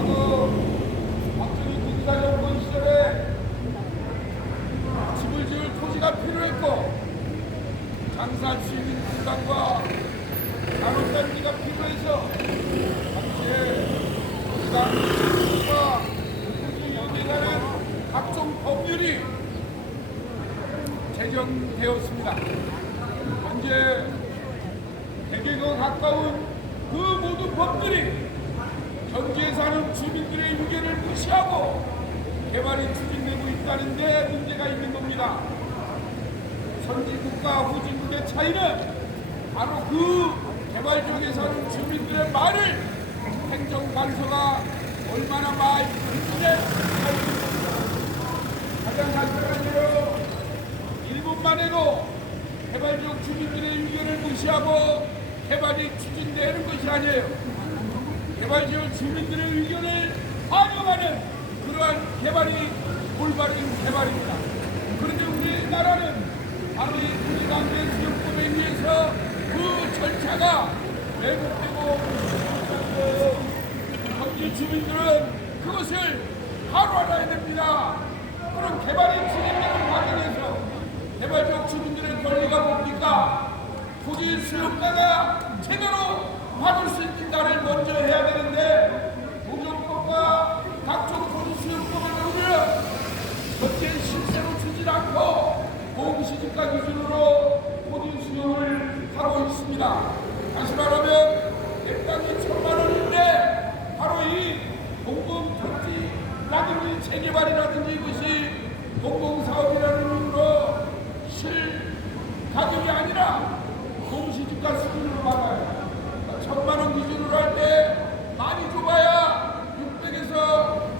과거 박정희 군사정권 시절에 집을 지을 토지가 필요했고 장사 주민 공간과 산업단지가 필요해서 당시에 국가 토지 유기라는 각종 법률이 제정되었습니다. 현재 100여가 가까운 그 모든 법들이 현지에 사는 주민들의 의견을 무시하고 개발이 추진되고 있다는 데 문제가 있는 겁니다. 선진국과 후진국의 차이는 바로 그 개발 지역에 사는 주민들의 말을 행정관서가 얼마나 많이 듣느냐에 가장 간단한 예로 일본만 해도 개발 지역 주민들의 의견을 무시하고 개발이 추진되는 것이 아니에요. 개발 지역 주민들의 의견을 반영하는 그러한 개발이 올바른 개발입니다. 그런데 우리나라는 바로 이 국민관계 수용법에 의해서 그 절차가 왜곡되고 현지 주민들은 그것을 바로 알아야 됩니다. 그럼 개발이 진행되는 과정에서 개발 지역 주민들의 권리가 뭡니까? 토지 수용자가 제대로 받을 수 있는 날을 먼저 해야 되는데 공정법과 각종 토지 수용법에 의하면 현재 실제로 주지 않고 공시지가 기준으로 토지 수용을 하고 있습니다. 다시 말하면 내 땅이 1,000만 원인데 바로 이 공공토지라든지 재개발이라든지 이것이 공공사업이라는 이유로 실 가격이 아니라 공시지가 수준으로 받아요. 1,000만 원 기준으로 할 때 많이 좁아야 600에서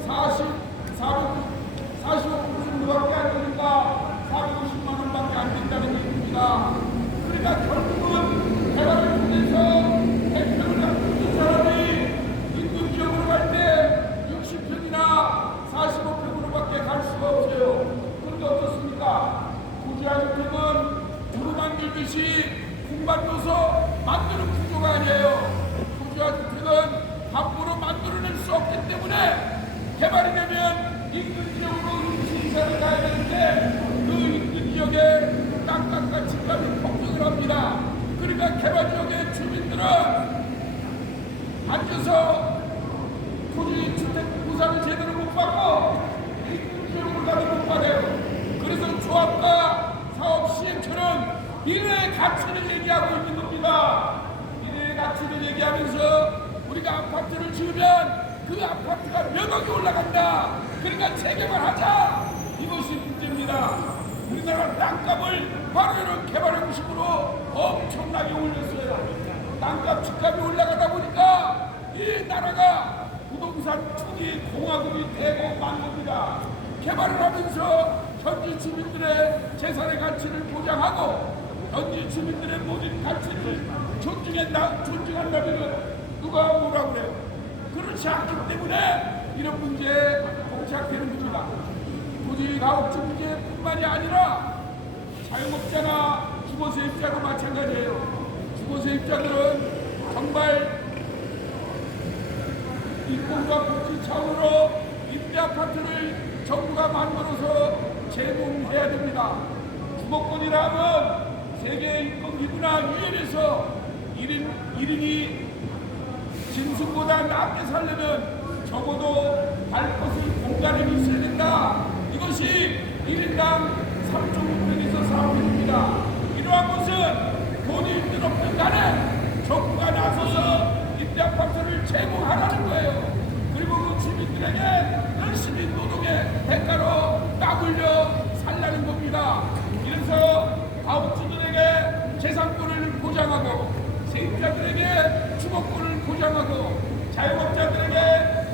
45% 정도밖에 안 되니까 450만 원밖에 안 된다는 얘기입니다. 그러니까 결국은 개발을 통해서 100평을 갖고 있는 사람이 인근 지역으로 갈 때 60평이나 45평으로밖에 갈 수가 없어요. 그런데 어떻습니까? 부지하주택은 두루만 들듯이 풍만줘서 만드는 구조가 아니에요. 부지하주택은 함부로 만들어낼 수 없기 때문에 개발이 되면 인근 지역으로 신사를 가야 되는데 그 인근 지역에 땅값과 집값이 폭등을 합니다. 그러니까 개발 지역의 주민들은 앉아서 토지 주택 보상을 제대로 못 받고 인근 지역으로 가도 못 받아요. 그래서 조합과 사업 시행처는 미래의 가치를 얘기하고 있는 겁니다. 미래의 가치를 얘기하면서 우리가 아파트를 지으면 그 아파트가 몇 억이 올라간다. 그러니까 재개발하자. 이것이 문제입니다. 우리나라 땅값을 바로 이런 개발 형식으로 엄청나게 올렸어요. 땅값 집값이 올라가다 보니까 이 나라가 부동산 투기 공화국이 되고 만 겁니다. 개발을 하면서 현지 주민들의 재산의 가치를 보장하고 현지 주민들의 모든 가치를 존중한다면 누가 뭐라고 그래요? 그렇지 않기 때문에 이런 문제에 봉착되는 겁니다. 토지 가옥주 문제뿐만이 아니라 자영업자나 주거세입자도 마찬가지예요. 주거세입자들은 정말 인권과 복지 차원으로 임대아파트를 정부가 만들어서 제공해야 됩니다. 주거권이라 하면 세계인권기구나 유엔에서 1인이 짐승보다 낫게 살려면 적어도 갈 곳이 공간이 있어야 된다. 이것이 1인당 3.6평에서 4평입니다. 이러한 것은 돈이 있든 없든 간에 정부가 나서서 임대아파트를 제공하라는 거예요. 그리고 그 주민들에게 열심히 노동의 대가로 땀 흘려 살라는 겁니다. 그래서 가옥주들에게 재산권을 보장하고 세입자들에게 주거권을 보장하고 자영업자들에게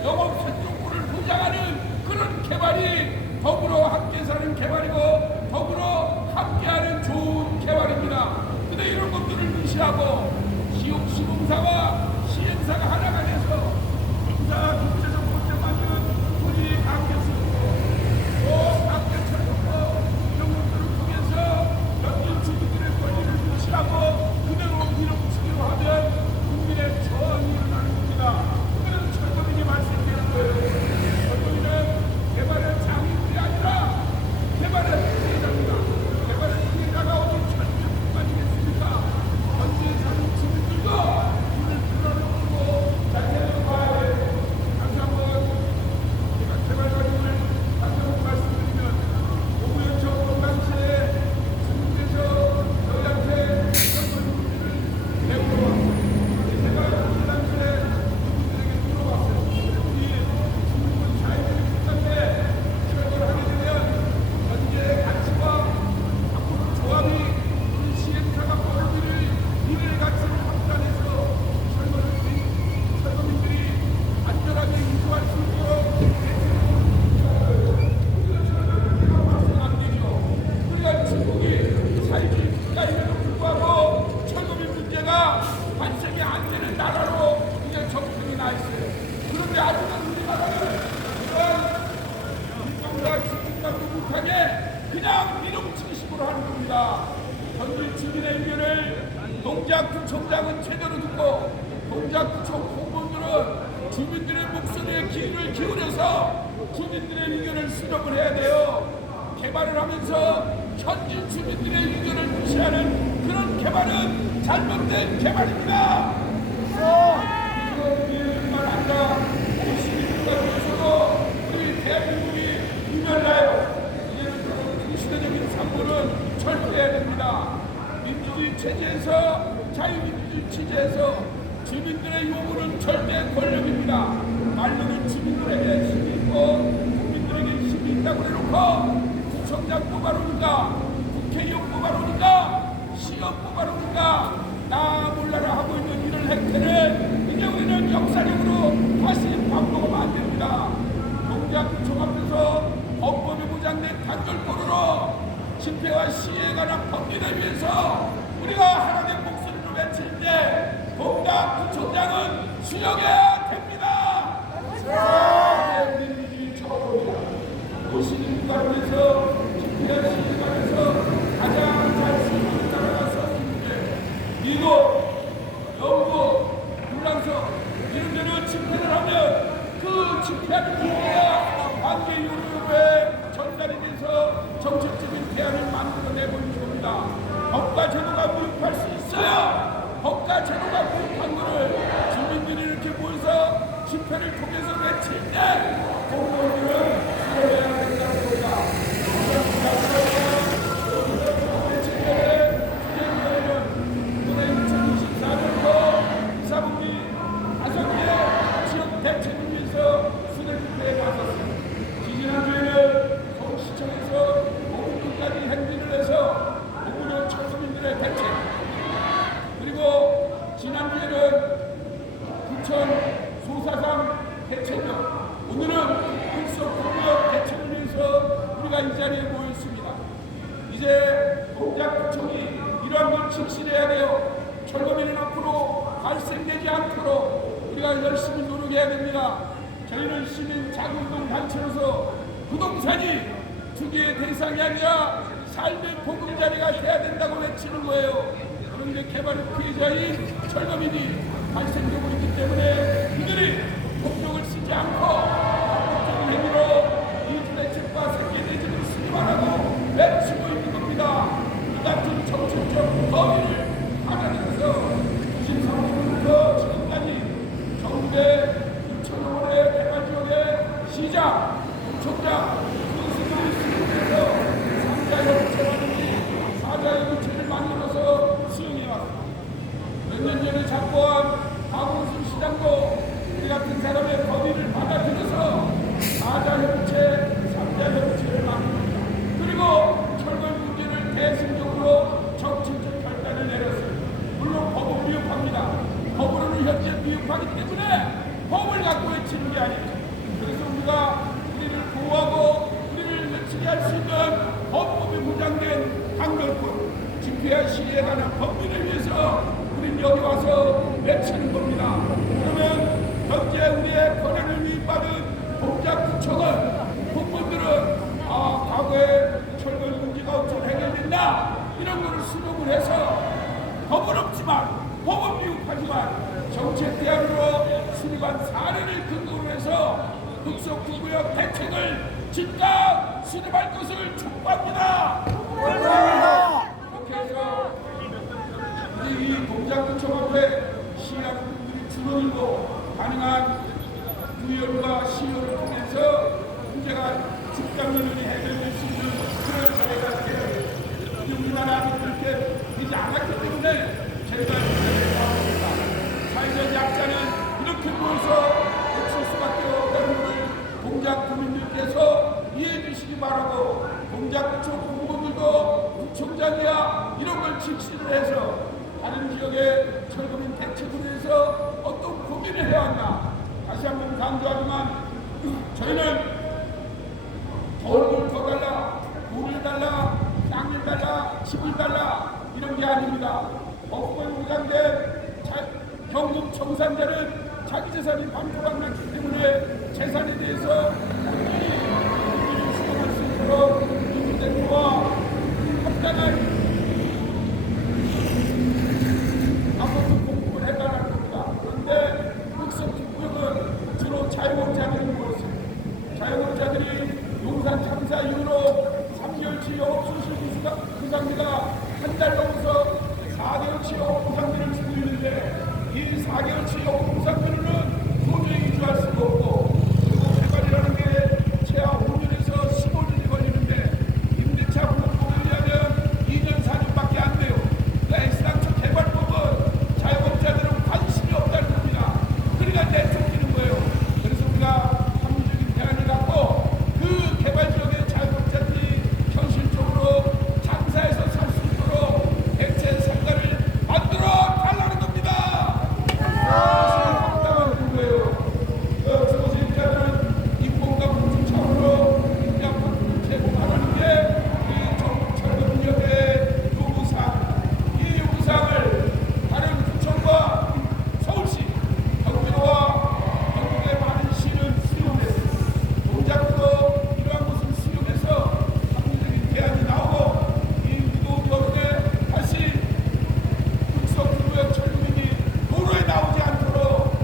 영업생존권을 보장하는 그런 개발이 더불어 함께 사는 개발이고 더불어 함께하는 좋은 개발입니다. 근데 이런 것들을 무시하고 시공사와 시행사가 하나가 돼서 공사 국제적 문제 만드는 우리 관계수고 또 관계처럼 이런 것들을 통해서 현지 주민들의 권리를 무시하고 그대로 밀어붙이기로 하면 국민의 저항이 일어나는 겁니다. 그래서 우리 아주는 우리 나라를 이런 일정과 집중감도 못하게 그냥 미롱치식으로 하는 겁니다. 현재 주민의 의견을 동작구청장은 제대로 듣고 동작구청 공무원들은 주민들의 목소리에 귀를 기울여서 주민들의 의견을 수렴을 해야 돼요. 개발을 하면서 현지 주민들의 의견을 무시하는 그런 개발은 잘못된 개발입니다. 이것만 아니라 우리 시민들과 위해서도 우리 대한민국이 유별나요. 이제는 시대적인 산물은 철폐해야 됩니다. 민주주의 체제에서 자유민주주의 체제에서 주민들의 요구는 절대 권력입니다. 말로는 주민들에게 힘이 있고 국민들에게 힘이 있다고 해놓고 구청장 뽑아놓으니까 국회의원 뽑아놓으니까 시의원 뽑아놓으니까 나 몰라라 하고 있는 이런 행태를 이제 우리는 역사적으로 다시 반복하면 안 됩니다. 동작구청 앞에서 헌법에 보장된 단결권으로 집회와 시위에 관한 법률에 위해서 우리가 하나님의 목소리를 외칠 때 동작구청장은 수용해야 됩니다. 우리는 처음입니다. 도시민관에서 집회와 시위관에서 가장 잘 쓰는 나라가 선진국이에요. 미국, 영국, 불란서 이런 데는 집회를 하면 그 집회하는 기회가 관계 요구에 전달이 돼서 정책적인 대안을 만들어내고 있는 겁니다. 법과 제도가 무익할 수 있어요. 법과 제도가 무익한 것을 주민들이 이렇게 모여서 집회를 통해서 외칠 때 공무원들은 수용해야 된다는 겁니다. 집회를 진행하려면 올해 2024년도 2, 4분기 5개 지역 대책을 위해서 수대 집회에 나섰습니다. 지지난주에는 서울시청에서 공무원까지 행진을 해서 공무원 청소민들의 대책, 그리고 지난주에는 부천 소사상 대책력, 오늘은 불속공무원 대책을 위해서 우리가 이 자리에 모였습니다. 이제 동작구청이 이러한 걸 직실해야 돼요. 철거비는 앞으로 발생되지 않도록 우리가 열심히 노력해야 됩니다. 저희는 시민 자금동 단체로서 부동산이 투기의 대상이 아니라 삶의 보금자리가 돼야 된다고 외치는 거예요. 그런데 개발의 피해자인 철거민이 발생되고 있기 때문에 이들이 폭력을 쓰지 않고 합법적인 행위로 이주대책과 생계대책을 수립하라고 외치고 있는 겁니다. 이 같은 정책적 범위를 받아들여서 93년부터 지금까지 정부의 6천여 원의 개발지역의 시장, 구청장, 군수들이 수립해서 3자협의체라든지 4자협의체를 만들어서 수용해왔습니다. 몇 년 전에 잡고한 박원순 시장도 우리 같은 사람의 법의를 받아들여서 4자협의체, 3자협의체를 만듭니다. 그리고 철거 문제를 대승적으로 정치적 결단을 내렸습니다. 물론 법은 미흡합니다. 법으로는 현재 미흡하기 때문에 법을 갖고 외치는 게 아닙니다. 그래서 우리가 우리를 보호하고 우리를 외치게 할 수 있는 헌법에 보장된 단결권, 집회와 시위에 관한 법률을 위해서 우리는 여기 와서 외치는 겁니다. 그러면 현재 우리의 권한을 위임받은 동작구청은 공무원들은 과거에 철거 문제가 어떻게 해결된다 이런 거를 수용을 해서 법은 없지만 법은 미흡하지만 정책 대안으로 수립한 사례를 근거로 해서 급속구구역 대책을 즉각 수립할 것을 촉구합니다. 이렇게 해서 이제 이 동작구청 앞에 시의하는 분들이 줄어들고 가능한 구의원과 시의원을 통해서 문제가 즉각면허이 해결될 수 있는 그런 사례가 되어야 됩니다. 우리나라는 그렇게 되지 않았기 때문에 저희가 문제를 나옵니다. 사회적 약자는 이렇게 모여서 외칠 수밖에 없다는 것을 동작 구민들께서 이해해 주시기 바라고 동작구청 공무원들도 구청장이야 이런 걸 직시를 해서 다른 지역의 철거민 대책으로 해서 어떤 고민을 해왔나 다시 한번 강조하지만 저희는 돈을 더 달라, 돈을 달라, 땅을 달라, 집을 달라 이런 게 아닙니다. 법권 보장된 경금 청산자는 자기 재산이 반토막 났기 때문에 주민들의 재산에 대해서 온전히 수용할 수 있도록 이주택과 합당한 아파트 공급을 해가는 겁니다. 그런데 흑석구역은 주로 자영업자들이 모였습니다. 자영업자들이 용산 참사 이후로 3개월치 영업 수실 부상비가 한 달 넘어서 4개월치 영업 부상비를 주고 있는데 이 4개월치 영업 부상비로는 도저히 유지할 수가 없고, 그리고 개발이라는 게 최하 5년에서 15년이 걸리는데 임대차 분양법에 의하면 2년 4년밖에 안 돼요. 그러니까 애시당초 개발법은 자영업자들은 관심이 없다는 겁니다. 그러니까 내쫓기는 거예요. 그래서 우리가 합리적인 대안을 갖고 그 개발 지역의 자영업자들이 현실적으로 장사해서 살 수 있도록 대체 상가를 만들어 달라는 겁니다. 그것이 합당한 거예요. 주거세입자들은 인권과 공정 차원으로 임대 아파트를 제공하라는 게 이 전국 철거분협의 요구사항입니다. 이 요구사항을 다른 구청과 서울시, 경기도와 전국의 많은 시는 수용했습니다. 동작구도 이러한 것을 수용해서 합리적인 대안이 나오고 이 무도경에 다시 흑석구역 철거민이 도로에 나오지 않도록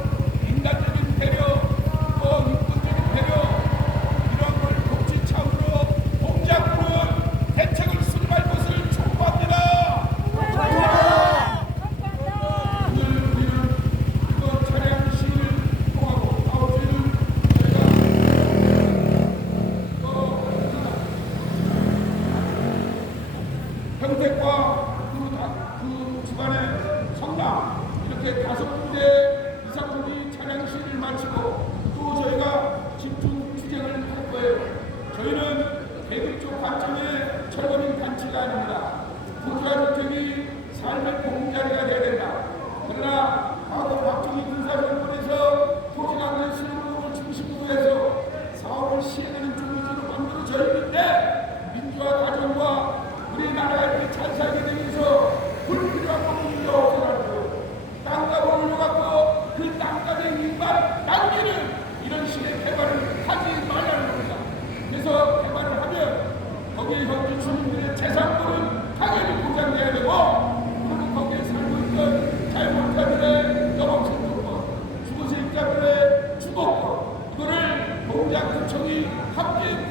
인간적인 배려, 또 인권적인 배려, 이러한 걸 복지 차원으로 동작구역 대책을 수립할 것을 촉구합니다. 오늘 우리는 이번 차량 시위를 통하고 다음 주에는 평택과 그 주간에 성남 이렇게 5군데 이상 분이 차량 시위를 마치고 또 저희가 집중 투쟁을 할 거예요. 저희는 대립적 관점의 철거민 단체가 아닙니다. 부자주택이 삶의 공자리가 돼야 된다. 그러나 과거 박정희 군사정권에서 토지강제 수용법을 중심으로 해서 사업을 시행하는 중위주로 만들어져 있는데 민주화 과정과 우리나라가 이렇게 잘 살게 되면서 불필요한 부분이 없어라는 거예요. 땅값을 올려갖고 그 땅값의 이익만 남기는 이런 식의 개발을 하지 말라는 겁니다. 그래서 개발을 하면 거기에 현지 주민들의 재산권은 당연히 보장돼야 되고, 그리고 거기에 살고 있던 자영업자들의 영업생존권, 주거세입자들의 주거권, 이거를 동작구청이 함께